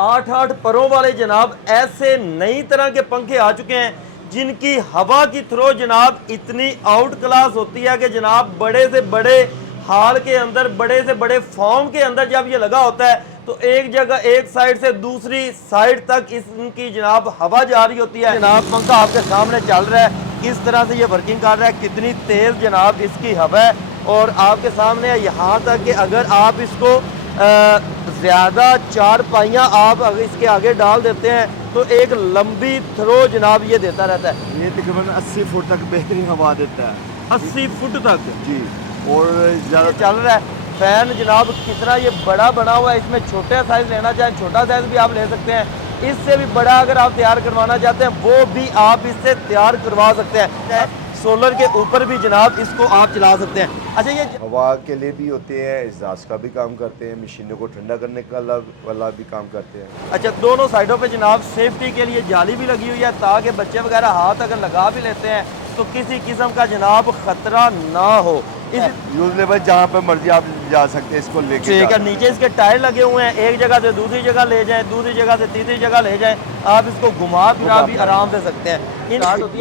8-8 परों वाले जनाब ऐसे नई तरह के पंखे आ चुके हैं जिनकी हवा की थ्रो जनाब इतनी आउट क्लास होती है कि जनाब बड़े से बड़े हाल के अंदर, बड़े से बड़े फॉर्म के अंदर जब ये लगा होता है तो एक जगह, एक साइड से दूसरी साइड तक इनकी जनाब हवा जा रही होती है। जनाब पंखा आपके सामने चल रहा है, किस तरह से ये वर्किंग कर रहा है, कितनी तेज जनाब इसकी हवा है। और आपके सामने यहाँ तक कि अगर आप इसको ज़्यादा चार पाइयाँ आप अगर इसके आगे डाल देते हैं तो एक लंबी थ्रो जनाब ये देता रहता है। ये तकरीबन 80 फुट तक बेहतरीन हवा देता है। 80 फुट तक जी। और ज़्यादा चल रहा है। फैन जनाब कितना ये बड़ा बना हुआ है, इसमें छोटा साइज लेना चाहें छोटा साइज भी आप ले सकते हैं, इससे भी बड़ा अगर आप तैयार करवाना चाहते हैं वो भी आप इससे तैयार करवा सकते हैं। सोलर के ऊपर भी जनाब इसको आप चला सकते हैं। अच्छा, ये हवा के लिए भी होते हैं, एग्जास्ट का भी काम करते हैं, मशीनों को ठंडा करने का वाला भी काम करते हैं। अच्छा, दोनों साइडों पे जनाब सेफ्टी के लिए जाली भी लगी हुई है ताकि बच्चे वगैरह हाथ अगर लगा भी लेते हैं तो किसी किस्म का जनाब खतरा ना हो। यूज लेवल जहाँ पे मर्जी आप जा सकते हैं इसको लेके। ठीक है, नीचे इसके टायर लगे हुए हैं, एक जगह से दूसरी जगह ले जाएं, दूसरी जगह से तीसरी जगह ले जाएं, आप इसको घुमा फिरा भी आराम से सकते हैं।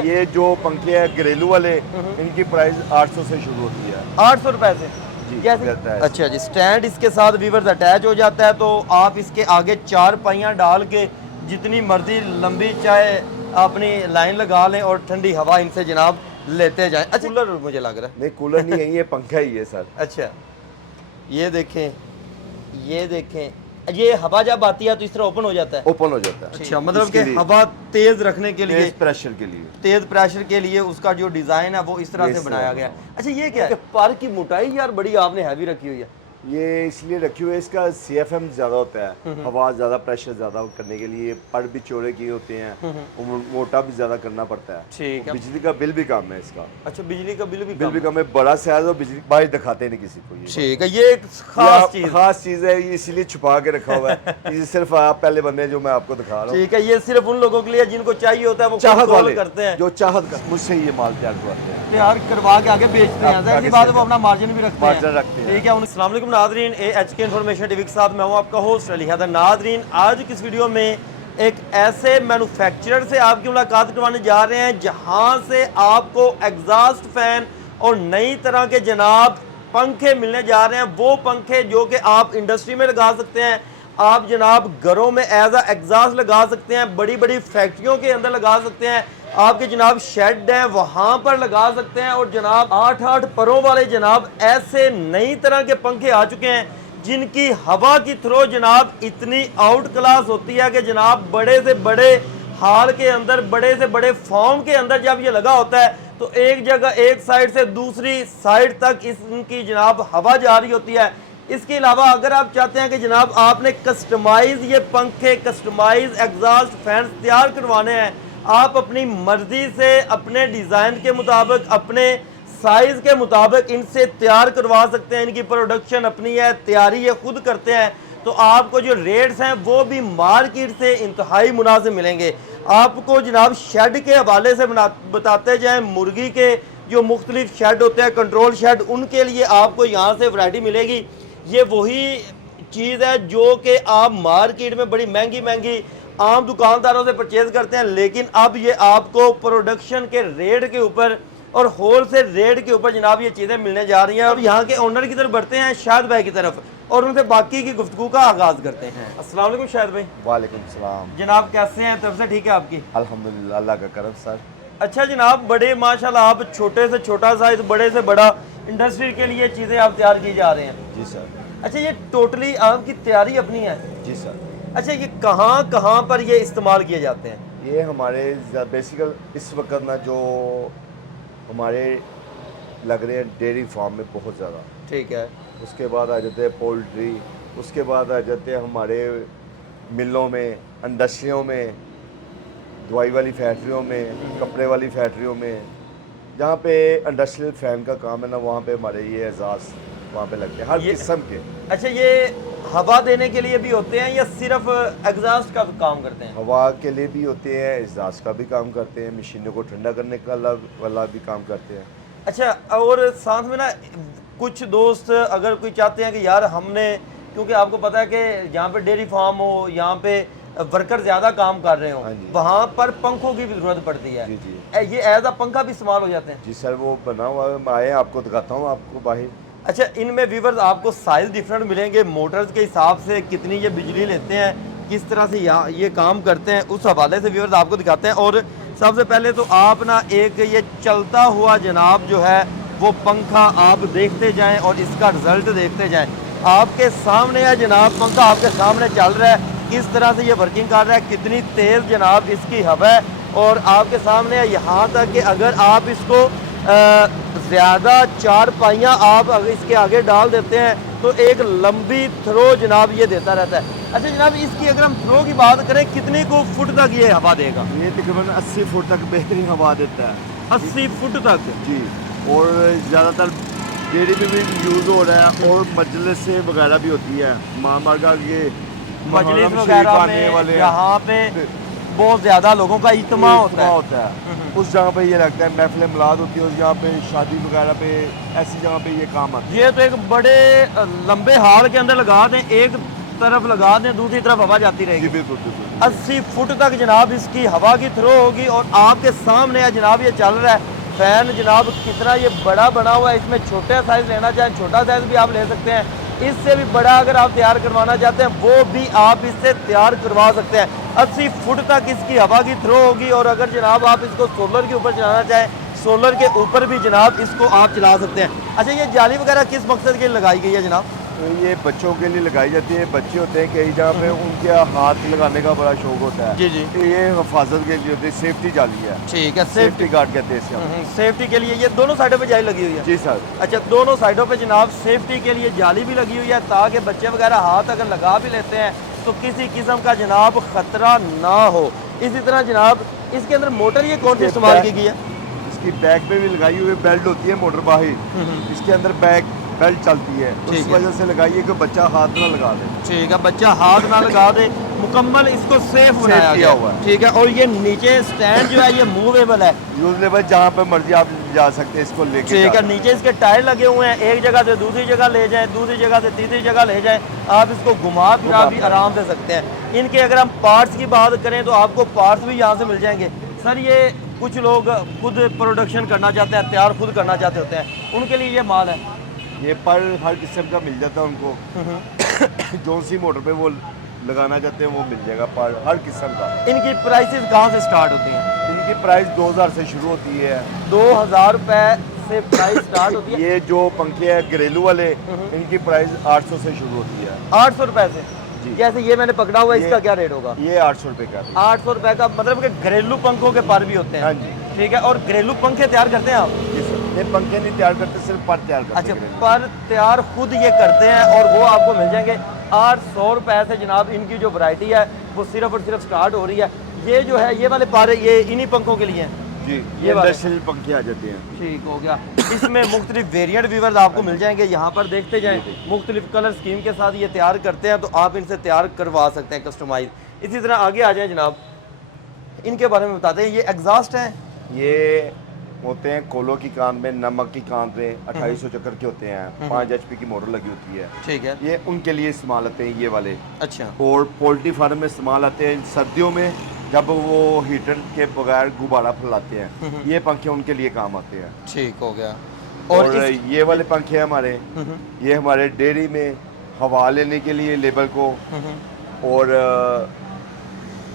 ये जो पंखे हैं घरेलू वाले, इनकी प्राइस 800 से शुरू होती है। 800 रुपए से जी, कैसे? अच्छा जी, स्टैंड इसके साथ वीवर्स अटैच हो जाता है तो आप इसके आगे चार पाइयाँ डाल के जितनी मर्जी लंबी चाहे अपनी लाइन लगा लें और ठंडी हवा इनसे जनाब लेते जाएं। अच्छा, कूलर मुझे लग रहा है। नहीं, कूलर नहीं है, ये पंखा ही है सर। अच्छा, ये देखें, ये देखें, ये हवा जब आती है तो इस तरह ओपन हो जाता है। ओपन हो जाता है। अच्छा, मतलब कि हवा तेज रखने के लिए, तेज प्रेशर के लिए, तेज प्रेशर के लिए उसका जो डिजाइन है वो इस तरह से बनाया गया है। अच्छा, ये क्या है? पर की मोटाई यार बड़ी आपने हैवी रखी हुई है। ये इसलिए रखी हुई है, इसका CFM ज़्यादा होता है, हवा ज़्यादा प्रेशर ज़्यादा करने के लिए। पर भी चौड़े किए होते हैं, मोटा भी ज़्यादा करना पड़ता है। ठीक है। बिजली का बिल भी कम है इसका। अच्छा, बिजली का बिल भी कम है। बड़ा साइज और बिजली बाहर दिखाते नहीं किसी को। ठीक है, ये एक खास चीज़ है, ये इसीलिए छुपा के रखा हुआ है। ये सिर्फ आप पहले बंदे जो मैं आपको दिखा रहा हूँ। ठीक है, ये सिर्फ उन लोगों के लिए जिनको चाहिए होता है, वो चाहत वाले करते हैं, जो चाहत मुझसे ये माल तैयार करवाते हैं, तैयार करवा के आगे बेचते हैं। ऐसी बात है, वो अपना मार्जिन भी रखते हैं। ठीक है। अस्सलाम वालेकुम नाज़रीन, AHK इन्फॉर्मेशन टीवी के साथ मैं हूं आपका होस्ट अली हैदर। नाज़रीन, आज की इस वीडियो में एक ऐसे मैन्युफैक्चरर से आपकी मुलाकात करवाने जा रहे हैं जहां से आपको एग्जॉस्ट फैन और नई तरह के जनाब पंखे मिलने जा रहे हैं। वो पंखे जो कि आप इंडस्ट्री में लगा सकते हैं, आप जनाब घरों में एज अ एग्जॉस्ट लगा सकते हैं, बड़ी बड़ी फैक्ट्रियों के अंदर लगा सकते हैं, आपके जनाब शेड है वहां पर लगा सकते हैं। और जनाब 8-8 परों वाले जनाब ऐसे नई तरह के पंखे आ चुके हैं जिनकी हवा की थ्रो जनाब इतनी आउट क्लास होती है कि जनाब बड़े से बड़े हाल के अंदर, बड़े से बड़े फॉर्म के अंदर जब ये लगा होता है तो एक जगह, एक साइड से दूसरी साइड तक इनकी जनाब हवा जा रही होती है। इसके अलावा अगर आप चाहते हैं कि जनाब आपने कस्टमाइज ये पंखे, कस्टमाइज एग्जॉस्ट फैंस तैयार करवाने हैं, आप अपनी मर्जी से अपने डिज़ाइन के मुताबिक, अपने साइज़ के मुताबिक इनसे तैयार करवा सकते हैं। इनकी प्रोडक्शन अपनी है, तैयारी ये खुद करते हैं, तो आपको जो रेट्स हैं वो भी मार्केट से इंतहाई मुनासिब मिलेंगे। आपको जनाब शेड के हवाले से बताते जाएं, मुर्गी के जो मुख्तलिफ शेड होते हैं, कंट्रोल शेड, उनके लिए आपको यहाँ से वैरायटी मिलेगी। ये वही चीज़ है जो कि आप मार्केट में बड़ी महंगी महंगी आम दुकानदारों से परचेज करते हैं, लेकिन अब ये आपको प्रोडक्शन के रेट के ऊपर और होलसेल रेट के ऊपर जनाब ये चीज़ें मिलने जा रही हैं। अब यहाँ के ओनर की तरफ बढ़ते हैं, शाहिद भाई की तरफ, और उनसे बाकी की गुफ्तगू का आगाज़ करते हैं। अस्सलाम वालेकुम शाहिद भाई। वालेकुम सलाम जनाब, कैसे हैं? तरफ से ठीक है आपकी? अल्हम्दुलिल्लाह, अल्लाह का करम सर। अच्छा जनाब, बड़े माशाल्लाह आप छोटे से छोटा साइज, बड़े से बड़ा इंडस्ट्री के लिए चीज़ें आप तैयार की जा रहे हैं। जी सर। अच्छा, ये टोटली आपकी तैयारी अपनी है? जी सर। अच्छा, ये कहाँ कहाँ पर ये इस्तेमाल किए जाते हैं? ये हमारे बेसिकल इस वक्त ना जो हमारे लग रहे हैं डेयरी फार्म में बहुत ज़्यादा। ठीक है। उसके बाद आ जाते हैं पोल्ट्री, उसके बाद आ जाते हैं हमारे मिलों में, इंडस्ट्रियों में, दवाई वाली फैक्ट्रियों में, कपड़े वाली फैक्ट्रियों में, जहाँ पे इंडस्ट्रियल फैन का काम है ना, वहाँ पे हमारे ये एजाज वहाँ पे लगते हैं हर किस्म के। अच्छा, ये हवा देने के लिए भी होते हैं या सिर्फ एग्जॉस्ट का काम करते हैं? हवा के लिए भी होते हैं, एग्जॉस्ट का भी काम करते हैं, मशीनों को ठंडा करने का वाला भी काम करते हैं। अच्छा, और साथ में ना कुछ दोस्त अगर कोई चाहते हैं कि यार हमने क्योंकि आपको पता है कि जहाँ पे डेयरी फार्म हो, यहाँ पे वर्कर ज़्यादा काम कर रहे हो, वहाँ पर पंखों की भी ज़रूरत पड़ती है। जी जी। ये एज अ पंखा भी इस्तेमाल हो जाते हैं? जी सर, वो बना हुआ है, मैं आए आपको दिखाता हूँ आपको बाहर। अच्छा, इनमें व्यूअर्स आपको साइज़ डिफरेंट मिलेंगे, मोटर्स के हिसाब से कितनी ये बिजली लेते हैं, किस तरह से ये काम करते हैं, उस हवाले से व्यूअर्स आपको दिखाते हैं। और सबसे पहले तो आप ना एक ये चलता हुआ जनाब जो है वो पंखा आप देखते जाएं और इसका रिजल्ट देखते जाएं। आपके सामने है जनाब, पंखा आपके सामने चल रहा है, किस तरह से ये वर्किंग कर रहा है, कितनी तेज़ जनाब इसकी हवा है। और आपके सामने है यहाँ तक कि अगर आप इसको ज़्यादा चार पाइयाँ आप अगर इसके आगे डाल देते हैं तो एक लंबी थ्रो जनाब ये देता रहता है। अच्छा जनाब, इसकी अगर हम थ्रो की बात करें, कितने को फुट तक ये हवा देगा? ये तकरीबन 80 फुट तक बेहतरीन हवा देता है। 80 फुट तक? जी। और ज़्यादातर डेयरी में भी यूज़ हो रहा है और मजलिस वगैरह भी होती है। माँ बागा ये मजलिस वगैरह में यहाँ पे बहुत ज़्यादा लोगों का इज्तिमा होता है। उस जगह पे ये लगता है, महफिल मिलाद होती है उस जगह पे, शादी वगैरह पे, ऐसी जगह पे ये काम आता है। ये तो एक बड़े लंबे हाल के अंदर लगा दें, एक तरफ लगा दें, दूसरी तरफ हवा जाती रहेगी। बिल्कुल बिल्कुल। 80 फुट तक जनाब इसकी हवा की थ्रो होगी। और आपके सामने है जनाब ये चल रहा है फैन जनाब, कितना ये बड़ा बना हुआ है। इसमें छोटा साइज़ लेना चाहें छोटा साइज़ भी आप ले सकते हैं, इससे भी बड़ा अगर आप तैयार करवाना चाहते हैं वो भी आप इससे तैयार करवा सकते हैं। 80 फुट तक इसकी हवा की थ्रो होगी। और अगर जनाब आप इसको सोलर के ऊपर चलाना चाहें, सोलर के ऊपर भी जनाब इसको आप चला सकते हैं। अच्छा, ये जाली वगैरह किस मकसद के लिए लगाई गई है जनाब? तो ये बच्चों के लिए लगाई जाती है। बच्चे होते हैं कई जगह पे, उनके हाथ लगाने का बड़ा शौक होता है। जी जी। ये हिफाजत के लिए होती है, सेफ्टी जाली है। ठीक है, सेफ्टी गार्ड कहते हैं इसे हम। सेफ्टी के लिए ये दोनों साइडों पे जाली लगी हुई है? जी सर। अच्छा, दोनों साइडों पे जनाब सेफ्टी के लिए जाली भी लगी हुई है, ताकि बच्चे वगैरह हाथ अगर लगा भी लेते हैं तो किसी किस्म का जनाब खतरा ना हो। इसी तरह जनाब इसके अंदर मोटर ये कौन सी इस्तेमाल की गई है? इसकी बैक पे भी लगाई हुई बेल्ट होती है मोटर बाहर, इसके अंदर बैक बेल्ट चलती है, इस वजह से लगाइए कि बच्चा हाथ ना लगा दे। ठीक है, बच्चा हाथ ना लगा दे, मुकम्मल इसको सेफ बनाया गया हुआ है। ठीक है, और ये नीचे स्टैंड जो है ये मूवेबल है, यूजेबल, जहाँ पे मर्जी आप जा सकते हैं इसको लेके। ठीक है, नीचे इसके टायर लगे हुए हैं, एक जगह से दूसरी जगह ले जाएं, दूसरी जगह से तीसरी जगह ले जाएं, आप इसको घुमा फिरा भी आराम से सकते हैं। इनके अगर हम पार्ट्स की बात करें तो आपको पार्ट्स भी यहाँ से मिल जाएंगे। सर, ये कुछ लोग खुद प्रोडक्शन करना चाहते हैं, तैयार खुद करना चाहते होते हैं, उनके लिए ये माल है? ये पर हर किस्म का मिल जाता है उनको। जो सी मोटर पे वो लगाना चाहते हैं वो मिल जाएगा, पर हर किस्म का। इनकी प्राइसेस कहाँ से स्टार्ट होती हैं? इनकी प्राइस 2000 से शुरू होती है। 2000 रुपए से प्राइस स्टार्ट होती है। ये जो पंखे हैं घरेलू वाले, इनकी प्राइस 800 से शुरू होती है। 800 रुपए से? जैसे ये मैंने पकड़ा हुआ है, इसका क्या रेट होगा? ये 800 रुपए का। 800 रुपए का, मतलब कि घरेलू पंखों के पर भी होते हैं? हाँ जी। ठीक है, और घरेलू पंखे तैयार करते हैं आप? ये पंखे नहीं तैयार करते, सिर्फ पर तैयार करते हैं। अच्छा, पर तैयार खुद ये करते हैं और वो आपको मिल जाएंगे 800 रुपए से। जनाब इनकी जो वैरायटी है वो सिर्फ और सिर्फ स्टार्ट हो रही है। ये जो है ये वाले पर ये इन्हीं पंखों के लिए हैं जी, ये इंडस्ट्रियल पंखे आ जाते हैं। ठीक हो गया। इसमें मुख्तलिफ वेरिएंट व्यूअर्स आपको मिल जाएंगे, यहाँ पर देखते जाएं। मुख्तलिफ कलर स्कीम के साथ ये तैयार करते हैं, तो आप इनसे तैयार करवा सकते हैं कस्टमाइज। इसी तरह आगे आ जाएं जनाब, इनके बारे में बताते हैं। ये एग्जॉस्ट हैं, ये होते हैं कोलो की काम में, नमक की काम पे 2800 चक्कर के होते हैं, 5 HP की मोटर लगी होती है। ठीक है, ये उनके लिए इस्तेमाल आते हैं ये वाले। अच्छा, और पोल्ट्री फार्म में इस्तेमाल आते हैं सर्दियों में, जब वो हीटर के बगैर गुब्बारा फैलाते हैं, ये पंखे उनके लिए काम आते हैं। ठीक हो गया। और ये वाले पंखे हमारे, ये हमारे डेयरी में हवा लेने के लिए लेबर को, और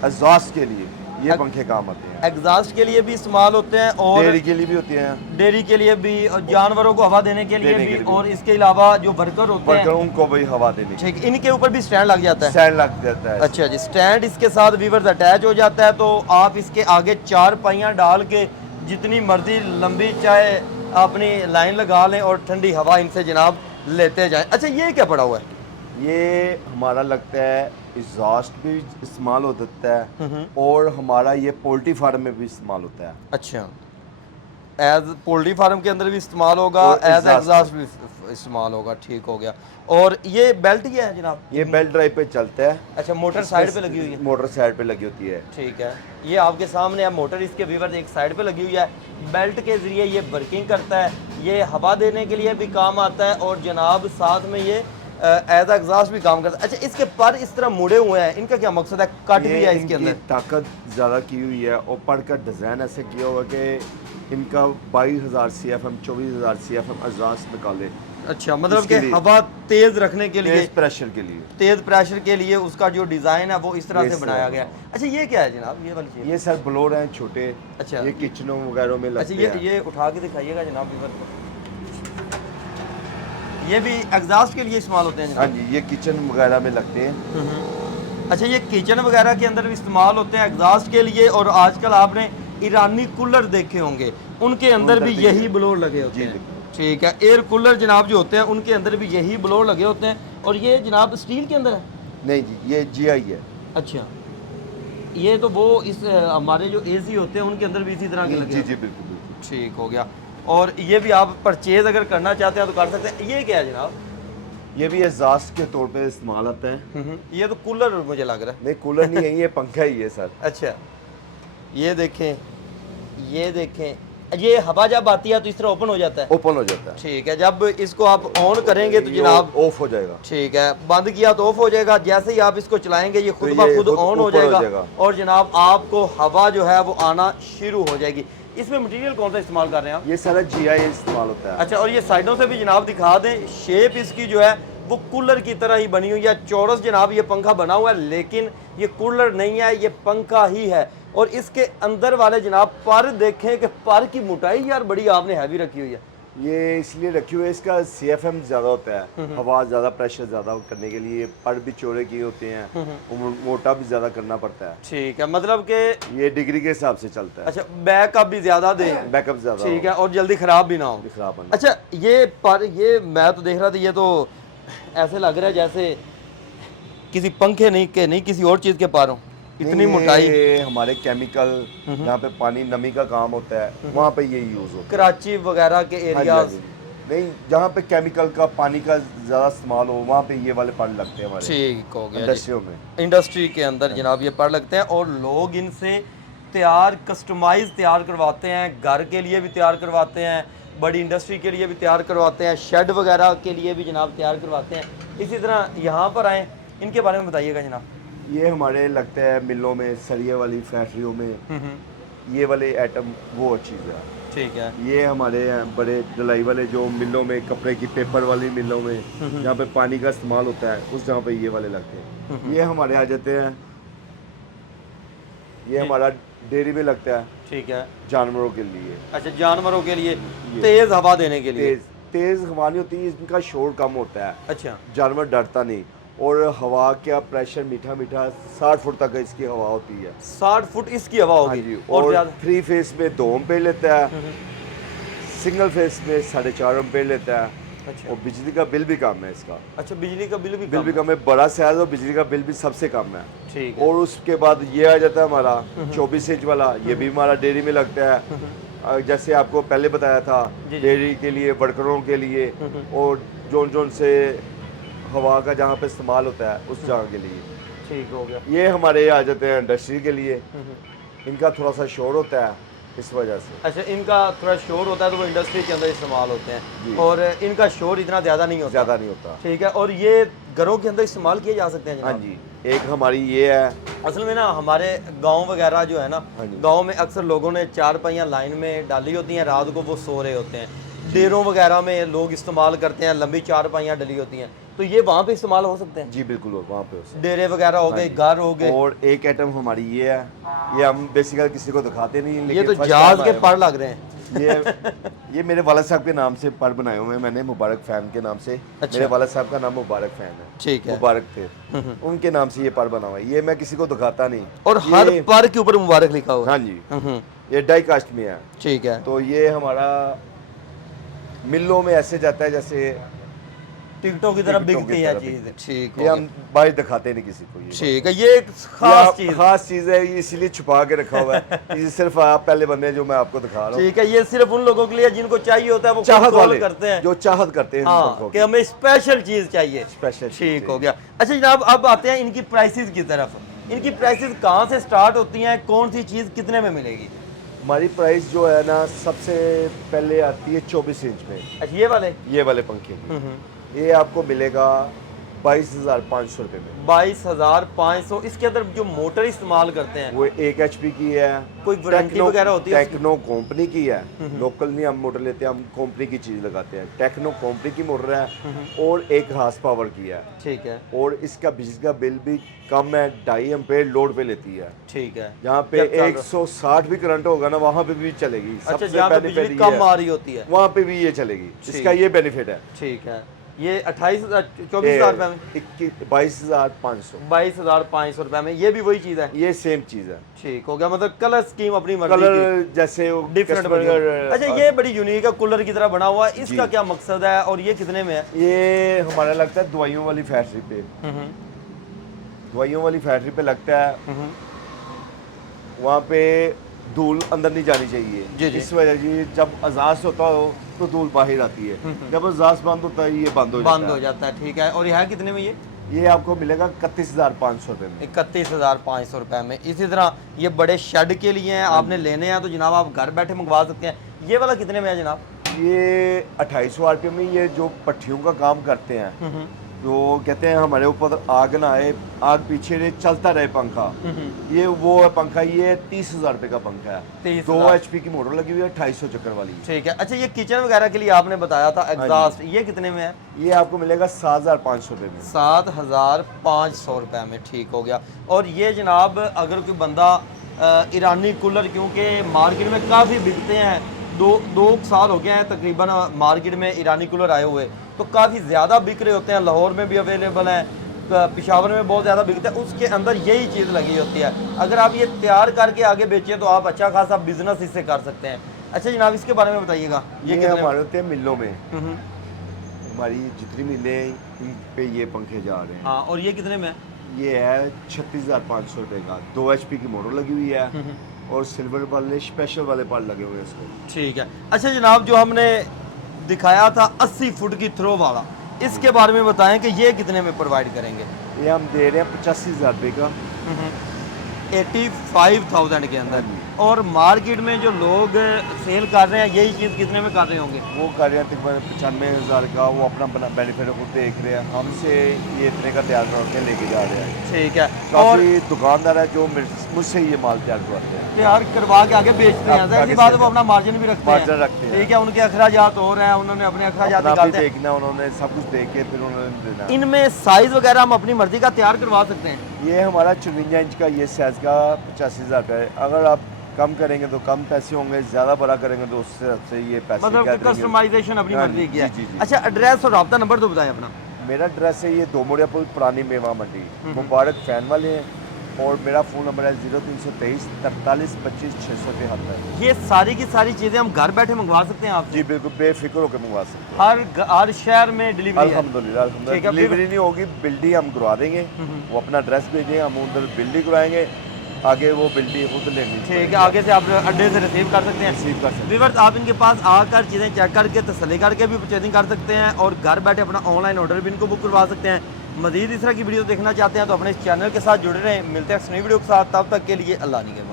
एग्जॉस्ट के लिए ये पंखे काम आते हैं। एग्जॉस्ट के लिए भी इस्तेमाल होते हैं और डेयरी के लिए भी होते हैं, डेयरी के लिए भी, और जानवरों को हवा देने के लिए भी, और इसके अलावा जो वर्कर होते हैं उनको भी हवा देने। ठीक, इनके ऊपर भी स्टैंड लग जाता है? स्टैंड लग जाता है। अच्छा जी, स्टैंड इसके साथ व्यूअर्स अटैच हो जाता है, तो आप इसके आगे 4 पहियां डाल के जितनी मर्जी लंबी चाहे अपनी लाइन लगा लें और ठंडी हवा इनसे जनाब लेते जाएं। अच्छा, ये क्या पड़ा हुआ है? ये हमारा लगता है एग्जॉस्ट भी इस्तेमाल होता है, और हमारा ये पोल्ट्री फार्म में भी इस्तेमाल होता है। अच्छा, एज पोल्ट्री फार्म के अंदर भी इस्तेमाल होगा, एज एग्जॉस्ट भी इस्तेमाल होगा। ठीक हो गया। और ये बेल्ट ही है जनाब? ये बेल्ट ड्राइव पे चलता है। अच्छा, मोटर साइड पे लगी हुई है? मोटर साइड पे लगी होती है। ठीक है, ये आपके सामने है मोटर, इसके व्यूअर्स एक साइड पे लगी हुई है। बेल्ट के जरिए ये वर्किंग करता है, ये हवा देने के लिए भी काम आता है, और जनाब साथ में ये एज एग्जॉस्ट भी काम करता है। अच्छा, इसके पर इस तरह मुड़े हुए हैं, इनका क्या मकसद है? कट भी है इसके अंदर, ताकत ज़्यादा की हुई है और पर का डिज़ाइन ऐसे किया हुआ कि इनका 22,000 CFM 24,000 CFM एग्जॉस्ट निकाले। अच्छा, मतलब कि हवा तेज रखने के लिए, तेज प्रेशर के लिए, तेज प्रेशर के लिए उसका जो डिजाइन है वो इस तरह से बनाया गया है। अच्छा, ये क्या है जनाब, ये वाली चीज? ये सर ब्लोर हैं छोटे। अच्छा, ये किचनों वगैरह में लगते हैं। अच्छा, ये उठा के दिखाइएगा जनाब व्यूअर को। ये भी एग्जॉस्ट के लिए इस्तेमाल होते हैं? हाँ जी, ये किचन वगैरह में लगते हैं। अच्छा, ये किचन वगैरह के अंदर भी इस्तेमाल होते हैं एग्जॉस्ट के लिए। और आजकल आपने ईरानी कूलर देखे होंगे, उनके अंदर भी यही ब्लोर लगे होते हैं। ठीक है, एयर कूलर जनाब जो होते हैं उनके अंदर भी यही ब्लोर लगे होते हैं। और ये जनाब स्टील के अंदर है? नहीं जी, ये GI है। अच्छा, ये तो वो इस हमारे जो AC होते हैं उनके अंदर भी इसी तरह के लगे? जी बिल्कुल। ठीक हो गया। और ये भी आप परचेज अगर करना चाहते हैं तो कर सकते हैं। ये क्या है जनाब? ये भी एग्जॉस्ट के तौर पे इस्तेमाल आता है। ये तो कूलर मुझे लग रहा है। नहीं, कूलर नहीं है, ये पंखा ही है सर। अच्छा, ये देखें, ये देखें, ये हवा जब आती है तो इस तरह ओपन हो जाता है? ओपन हो जाता है। ठीक है, जब इसको आप ऑन करेंगे तो जनाब ऑफ हो जाएगा। ठीक है, बंद किया तो ऑफ हो जाएगा। जैसे ही आप इसको चलाएंगे ये खुद ब खुद ऑन हो जाएगा और जनाब आपको हवा जो है वो आना शुरू हो जाएगी। इसमें मटेरियल कौन सा इस्तेमाल कर रहे हैं आप? ये सारा GI इस्तेमाल होता है। अच्छा, और ये साइडों से भी जनाब दिखा दें, शेप इसकी जो है वो कूलर की तरह ही बनी हुई है। चौरस जनाब ये पंखा बना हुआ है, लेकिन ये कूलर नहीं है, ये पंखा ही है। और इसके अंदर वाले जनाब पर देखें कि पर की मोटाई यार बड़ी आपने हैवी रखी हुई है। ये इसलिए रखी हुई है, इसका CFM ज़्यादा होता है, हवा ज़्यादा, प्रेशर ज़्यादा करने के लिए। पर भी चौड़े किए होते हैं, मोटा भी ज़्यादा करना पड़ता है। ठीक है, मतलब कि ये डिग्री के हिसाब से चलता है। अच्छा, बैकअप भी ज़्यादा दे, बैकअप ज़्यादा, ठीक है, और जल्दी ख़राब भी ना हो। अच्छा, ये पर, ये मैं तो देख रहा था, ये तो ऐसे लग रहा है जैसे किसी पंखे नहीं किसी और चीज़ के पर हो, इतनी मोटाई। हमारे केमिकल जहाँ पे पानी नमी का काम होता है वहाँ पे ये यूज होता है। कराची वगैरह के एरियाज नहीं, जहाँ पे केमिकल का पानी का ज़्यादा इस्तेमाल हो वहाँ पे ये वाले पर लगते हैं हमारे। ठीक हो गया, इंडस्ट्रियों में, इंडस्ट्री के अंदर जनाब ये पर लगते हैं। और लोग इनसे तैयार, कस्टमाइज तैयार करवाते हैं, घर के लिए भी तैयार करवाते हैं, बड़ी इंडस्ट्री के लिए भी तैयार करवाते हैं, शेड वगैरह के लिए भी जनाब तैयार करवाते हैं। इसी तरह यहाँ पर आए, इनके बारे में बताइएगा जनाब। ये हमारे लगते हैं मिलों में, सरिये वाली फैक्ट्रियों में। ये वाले आइटम वो चीज़ है। ठीक है, ये हमारे बड़े ढलाई वाले जो मिलों में, कपड़े की पेपर वाली मिलों में जहाँ पे पानी का इस्तेमाल होता है उस जहाँ पे ये वाले लगते हैं। ये हमारे आ जाते हैं, ये हमारा डेयरी में लगता है। ठीक है, जानवरों के लिए। अच्छा, जानवरों के लिए तेज हवा देने के लिए। तेज हवा नहीं होती, इनका शोर कम होता है। अच्छा, जानवर डरता नहीं। और हवा का प्रेशर मीठा मीठा 60 फुट तक इसकी हवा होती है। 60 फुट इसकी हवा होगी। और 3 फेस में 2 एम्पेयर लेता है, सिंगल फेस में 4.5 एम्पेयर लेता है। अच्छा, और बिजली का बिल भी कम है इसका। अच्छा, बिजली का बिल भी कम है। बड़ा साइज और बिजली का बिल भी सबसे कम है। ठीक है। और उसके बाद ये आ जाता है हमारा 24 इंच वाला, ये भी हमारा डेयरी में लगता है। जैसे आपको पहले बताया था, डेयरी के लिए, वर्करों के लिए, और जोन से हवा का जहाँ पे इस्तेमाल होता है उस जगह के लिए। ठीक हो गया। ये हमारे आ जाते हैं इंडस्ट्री के लिए, इनका थोड़ा सा शोर होता है इस वजह से। अच्छा, इनका थोड़ा शोर होता है तो वो इंडस्ट्री के अंदर इस्तेमाल होते हैं, और इनका शोर इतना ज़्यादा नहीं होता। ठीक है, और ये घरों के अंदर इस्तेमाल किए जा सकते हैं। हाँ जी, एक हमारी ये है। असल में ना हमारे गांव वगैरह जो है ना, गांव में अक्सर लोगों ने 4 पहिया लाइन में डाली होती हैं, रात को वो सो रहे होते हैं। डेरों वगैरह में लोग इस्तेमाल करते हैं, लंबी 4 पहिया डली होती हैं, तो ये वहाँ पे इस्तेमाल हो सकते हैं। जी बिल्कुल, वहाँ पे हो सकते हैं। डेरे वगैरह हो गए, घर हो गए। और एक आइटम हमारी ये है, ये हम बेसिकली किसी को दिखाते नहीं, लेकिन ये तो जहाज के पर लग रहे हैं। ये मेरे वाला साहब के नाम से पर बनाए हुए हैं मैंने, मुबारक फैन के नाम से। अच्छा। मेरे वाला साहब का नाम मुबारक फैन है। ठीक है, मुबारक थे, उनके नाम से ये पर बना हुआ है। ये मैं किसी को दिखाता नहीं। और हर पर के ऊपर मुबारक लिखा हुआ है। हाँ जी, ये डाई कास्ट में है। ठीक है, तो ये हमारा मिलों में ऐसे जाता है जैसे टिकटों की तरह बिकती है चीज। ठीक है, हम बाहर दिखाते नहीं किसी को। ठीक है, ये एक खास चीज है, इसलिए छुपा के रखा हुआ है। ये सिर्फ आप पहले बंदे जो मैं आपको दिखा रहा हूँ। ठीक है, ये सिर्फ उन लोगों के लिए जिनको चाहिए होता है, वो चाहत वाले करते हैं, जो चाहत करते हैं। हाँ, कि हमें स्पेशल चीज चाहिए, स्पेशल। ठीक हो गया। अच्छा जनाब, अब आते हैं इनकी प्राइसेस की तरफ। इनकी प्राइसेस कहाँ से स्टार्ट होती हैं, कौन सी चीज कितने में मिलेगी? हमारी प्राइस जो है ना, सबसे पहले आती है 24 इंच में। अच्छा, ये वाले पंखे की ये आपको मिलेगा 22,500 रुपये में। 22,500। इसके अंदर जो मोटर इस्तेमाल करते हैं वो 1 HP की है। कोई वारंटी वगैरह होती है? टेक्नो कंपनी की है। लोकल नहीं हम मोटर लेते, हम कंपनी की चीज लगाते हैं। टेक्नो कंपनी की मोटर है और 1 हॉर्स पावर की है। ठीक है। और इसका बिजली का बिल भी कम है, 2.5 एम्पेयर लोड पे लेती है। ठीक है। जहाँ पे 160 भी करंट होगा ना, वहाँ पे भी चलेगी। अच्छा, जहाँ पे बिजली कम आ रही होती है वहाँ पे भी ये चलेगी। इसका ये बेनिफिट है। ठीक है। ये 28,000 24,000 रुपए में 22,500। 22,500 रुपए में ये भी वही चीज है? ये सेम चीज है। ठीक हो गया। मतलब कलर स्कीम अपनी मर्जी कलर जैसे डिफरेंट। अच्छा, ये बड़ी यूनिक है, कूलर की तरह बना हुआ है। इसका क्या मकसद है और ये कितने में है? ये हमारा लगता है दवाइयों वाली फैक्ट्री पे। दवाइयों वाली फैक्ट्री पे लगता है। वहाँ पे धूल अंदर नहीं जानी चाहिए। इस वजह से जब अजाज होता हो तो धूल बाहर आती है। जब अजाज बंद होता है ये बंद हो जाता है। ठीक है। और यह कितने में? ये आपको मिलेगा 31,500 रुपये में। 31,500 रुपए में। इसी तरह ये बड़े शेड के लिए हैं, आपने लेने हैं तो जनाब आप घर बैठे मंगवा सकते हैं। ये वाला कितने में है जनाब? ये 2800 RPM में। ये जो पट्टियों का काम करते हैं, तो कहते हैं हमारे ऊपर आग ना आए, आग पीछे रहे, चलता रहे पंखा। ये वो है पंखा। ये 30,000 रुपये का पंखा है। 2 HP की मोटर लगी हुई है, 250 चक्कर वाली। ठीक है। अच्छा, ये किचन वगैरह के लिए आपने बताया था एग्जॉस्ट, ये कितने में है? ये आपको मिलेगा 7,500 रुपये में। 7,500 रुपये में। ठीक हो गया। और ये जनाब अगर कोई बंदा ईरानी कूलर, क्योंकि मार्केट में काफ़ी बिकते हैं, दो साल हो गए हैं तकरीबन मार्केट में ईरानी कूलर आए हुए, तो काफ़ी ज़्यादा बिक रहे होते हैं। लाहौर में भी अवेलेबल हैं, पेशावर में बहुत ज़्यादा बिकता है। उसके अंदर यही चीज़ लगी होती है। अगर आप ये तैयार करके आगे बेचें तो आप अच्छा खासा बिजनेस इससे कर सकते हैं। अच्छा जनाब, इसके बारे में बताइएगा। ये हमारे होते हैं मिलों में। हमारी जितनी मिलें हैं इन पे ये पंखे जा रहे हैं। हाँ। और ये कितने में है? ये है 36,500 रुपये का। 2 HP की मोटर लगी हुई है और सिल्वर वाले स्पेशल वाले पार्ट लगे हुए हैं इसको। ठीक है। अच्छा जनाब, जो हमने दिखाया था 80 फुट की थ्रो वाला, इसके बारे में बताएं कि ये कितने में प्रोवाइड करेंगे? ये हम दे रहे हैं 85,000 रुपये का। 85,000 के अंदर। और मार्केट में जो लोग सेल कर रहे हैं यही चीज़ कितने में कर रहे होंगे? वो कर रहे हैं तकरीबन 95,000 का। वो अपना बेनिफिट को देख रहे हैं। हमसे ये इतने का तैयार करके लेके जा रहे हैं। ठीक है। काफ़ी दुकानदार है जो मुझसे ये माल तैयार करवाते हैं, तैयार करवा के आगे बेचते हैं। ऐसी बात है, वो अपना मार्जिन भी रखते हैं। ठीक है। उनके अखराजात हो रहे हैं, उन्होंने अपने अखराजात निकालते हैं। देखना, उन्होंने सब कुछ देख के फिर उन्होंने देना। इनमें साइज वगैरह हम अपनी मर्जी का तैयार करवा सकते हैं? ये हमारा 54 इंच का ये साइज़ का 85,000 का है। अगर आप कम करेंगे तो कम पैसे होंगे, ज़्यादा बड़ा करेंगे तो उससे ये पैसे मतलब कस्टमाइजेशन अपनी मर्जी की है। जी। अच्छा, एड्रेस और राब्ता नंबर तो बताएं अपना। मेरा एड्रेस है ये 2 मोड़िया पुल, पुरानी मेवा मंडी, मुबारक फैन वाले हैं। और मेरा फ़ोन नंबर है 0323 43 25 673। ये सारी की सारी चीज़ें हम घर बैठे मंगवा सकते हैं आप? जी बिल्कुल, बेफिक्र होकर मंगवा सकते हैं। हर शहर में डिलीवरी? अल्हम्दुलिल्लाह डिलीवरी नहीं होगी, बिल्डी हम करवा देंगे। वो अपना एड्रेस भेजें, हम उधर बिल्डी करवाएंगे, आगे वो बिल्डी खुद लेंगे। ठीक है। आगे से आप अड्डे से रिसीव कर सकते हैं। व्यूअर्स, आप इनके पास आकर चीज़ें चेक करके तसल्ली करके भी परचेजिंग कर सकते हैं और घर बैठे अपना ऑनलाइन ऑर्डर भी इनको बुक करवा सकते हैं। मज़ीद इस तरह की वीडियो देखना चाहते हैं तो अपने इस चैनल के साथ जुड़े रहें। मिलते हैं नई वीडियो के साथ, तब तक के लिए अल्लाह निगहबान।